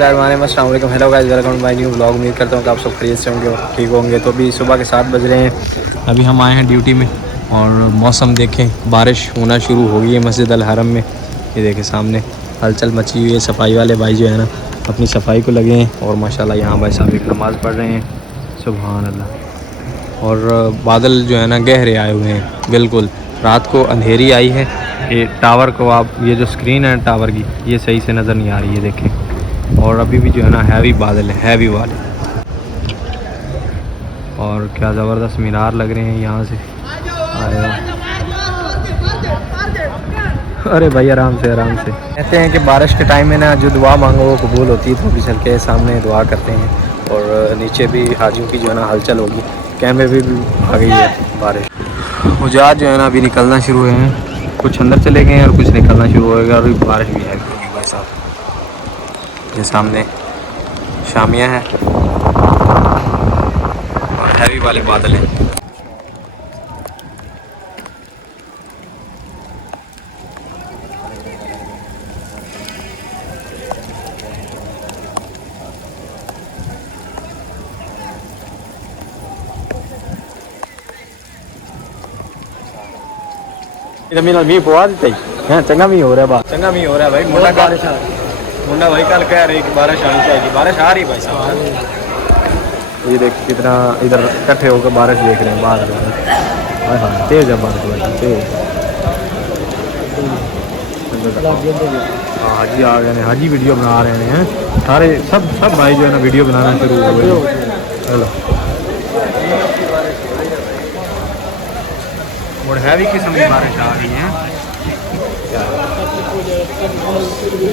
अस्सलामुअलैकुम, hello guys, welcome to my new blog. उम्मीद करता हूँ कि आप सब खैरियत से होंगे और ठीक होंगे। तो अभी सुबह के 7 बज रहे हैं। अभी हम आए हैं ड्यूटी में और मौसम देखें, बारिश होना शुरू हो गई है मस्जिद अल हरम में। ये देखें सामने हलचल मची हुई है। सफाई वाले भाई जो है ना अपनी सफाई को लगे हैं और माशाल्लाह यहाँ भाई साहब एक नमाज़ पढ़ रहे हैं। सुभान अल्लाह। और बादल जो है ना गहरे आए हुए हैं बिल्कुल। रात को अंधेरी आई है। ये टावर को आप, ये जो स्क्रीन है टावर की, ये सही से नज़र नहीं आ रही है देखें। और अभी भी जो है ना हैवी बादल है, हैवी वाले। और क्या ज़बरदस्त मीनार लग रहे हैं यहाँ से। अरे भाई आराम से आराम से। कहते हैं कि बारिश के टाइम में ना जो दुआ मांगो वो कबूल होती है। तो अभी चल के सामने दुआ करते हैं और नीचे भी हाजियों की जो है ना हलचल होगी। कैमरे भी आ गई है बारिश। हुज्जाज जो है ना अभी निकलना शुरू हुए हैं। कुछ अंदर चले गए हैं और कुछ निकलना शुरू होएगा। और बारिश भी है भाई साहब। ये सामने शामिया है और हैवी वाले बादल हैं। जमीन मी पवा दी हैं। चंगा मी हो रहा है, चंगा मी हो रहा है भाई। मुंडा बारिश आ रही, मुंडा भाई कल कह रही कि बारिश आनी चाहिए। बारिश आ रही भाई साहब। ये देख कितना इधर इकट्ठे होकर बारिश देख रहे हैं बाहर। हाँ तेज़ है बारिश भाई, तेज़। हाँ हाजी आ गए हैं, हाजी वीडियो बना रहे हैं सारे। सब भाई जो है ना वीडियो बनाना शुरू हो गए। चलो और हैवी किस्म की बारिश आ रही है।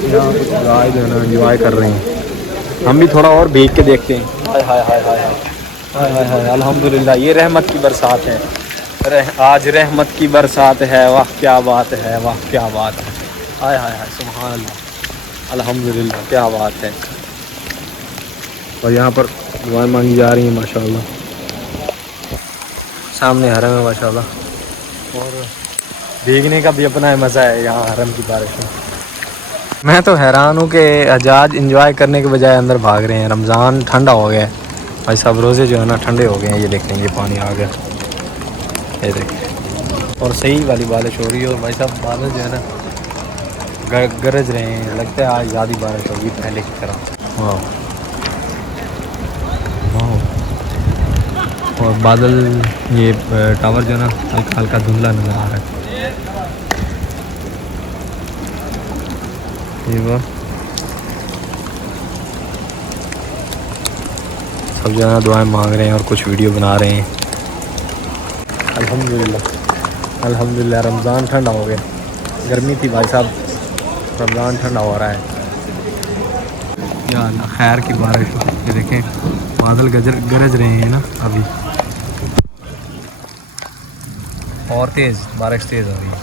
यहाँ कुछ गाय जो है ना इंजॉय कर रहे हैं। हम भी थोड़ा और भीग के देखते हैं। हाय हाय हाय हाय हाय हाय हाय, अल्हम्दुलिल्लाह ये रहमत की बरसात है। आज रहमत की बरसात है। वाह क्या बात है, वाह क्या बात है। हाय हाय हाय, सुभान अल्लाह, अल्हम्दुलिल्लाह क्या बात है। और यहाँ पर दुआएं मांगी जा रही हैं माशाल्लाह। सामने हरम है माशाल्लाह। और भीगने का भी अपना मज़ा है यहाँ हरम की बारिश में। मैं तो हैरान हूँ कि हज्जाज इंजॉय करने के बजाय अंदर भाग रहे हैं। रमज़ान ठंडा हो गया है भाई साहब, रोज़े जो है ना ठंडे हो गए हैं। ये देखें, ये पानी आ गया, ये देखें। और सही वाली बारिश हो रही है। और भाई साहब बादल जो है ना गरज रहे हैं। लगता है आज ज़्यादा बारिश होगी पहले की तरह। वाह। और बादल, ये टावर जो है ना हल्का हल्का धुंधला नज़र आ रहा है। ये वो सब जो है ना दुआएं मांग रहे हैं और कुछ वीडियो बना रहे हैं। अल्हम्दुलिल्लाह अल्हम्दुलिल्लाह रमज़ान ठंडा हो गया। गर्मी थी भाई साहब, रमज़ान ठंडा हो रहा है। या अल्लाह खैर की बारिश हो। ये देखें बादल गरज रहे हैं ना अभी। और तेज़ बारिश तेज़ हो रही है।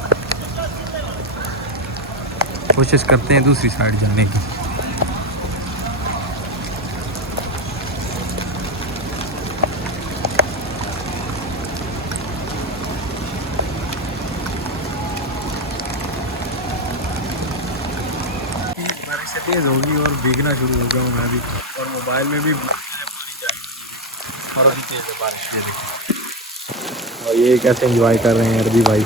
कोशिश करते हैं दूसरी साइड जाने की। बारिश से तेज़ होगी और भीगना शुरू हो जाऊँ मैं भी। और मोबाइल में भी पानी जाएगी और अभी तेज़ है बारिश। ये देखिए और ये कैसे एंजॉय कर रहे हैं अरबी भाई।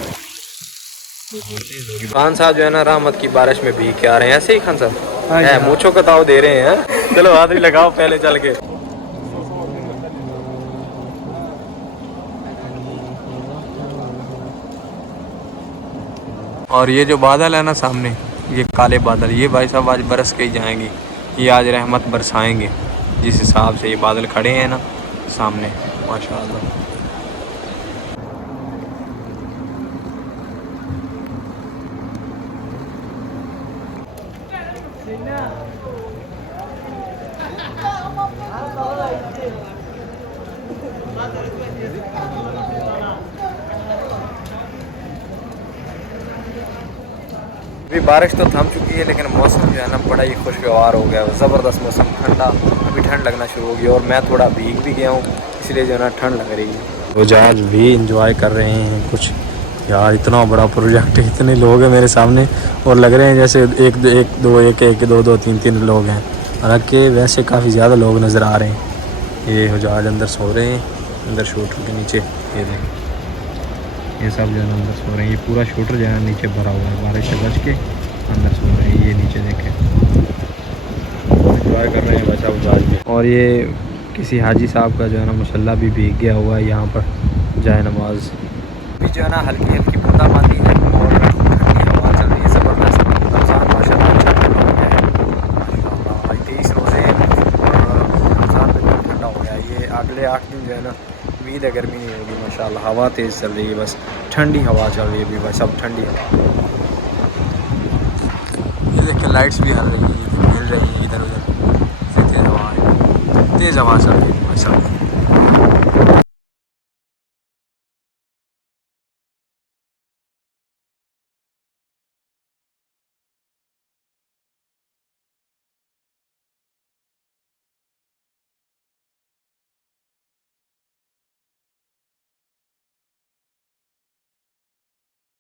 खान साहब जो है ना रहमत की बारिश में भीग के आ रहे हैं। ऐसे ही खान साहब है, मूंछों का ताव दे रहे हैं। चलो हाथ भी लगाओ पहले चल के। और ये जो बादल है ना सामने, ये काले बादल, ये भाई साहब आज बरस के ही जाएंगे। ये आज रहमत बरसाएंगे। जिस हिसाब से ये बादल खड़े हैं ना सामने, माशाअल्लाह। अभी बारिश तो थम चुकी है लेकिन मौसम जो है ना बड़ा ही खुशगवार हो गया। ज़बरदस्त मौसम, ठंडा। अभी ठंड लगना शुरू हो गई और मैं थोड़ा भीग भी गया हूँ, इसलिए जो है ना ठंड लग रही है। वो जहाज भी इंजॉय कर रहे हैं कुछ। यार इतना बड़ा प्रोजेक्ट है, इतने लोग हैं मेरे सामने और लग रहे हैं जैसे एक दो तीन लोग हैं। रख के वैसे काफ़ी ज़्यादा लोग नज़र आ रहे हैं। ये हुजाज अंदर सो रहे हैं, अंदर शूटर के नीचे ये देखें, ये सब जो है अंदर सो रहे हैं। ये पूरा शूटर जो है नीचे भरा हुआ है, बारिश से बच के अंदर सो रहे हैं। ये नीचे देखें इंजॉय कर रहे हैं बच्चा हुजाज में। और ये किसी हाजी साहब का जो है ना मुसल्ला भी भीग गया हुआ है यहाँ पर जाए नमाज। अभी जो है ना हल्की हल्की बूंदाबांदी है और ठंडी हवा चल रही है ज़बरदस्त। रमज़ान माशाल्लाह अच्छा ठंडा हो गया है। आज 23 रोज़े और रमज़ान में बहुत ठंडा हो गया है। ये अगले 8 दिन जो है ना उम्मीद है गर्मी नहीं होगी माशाल्लाह। हवा तेज़ चल रही है, बस ठंडी हवा चल रही है अभी, बस अब ठंडी हवा। ये देखिए लाइट्स भी हल रही है, हिल रही है इधर उधर, तेज़ हवा चल रही है माशाल्लाह।